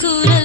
to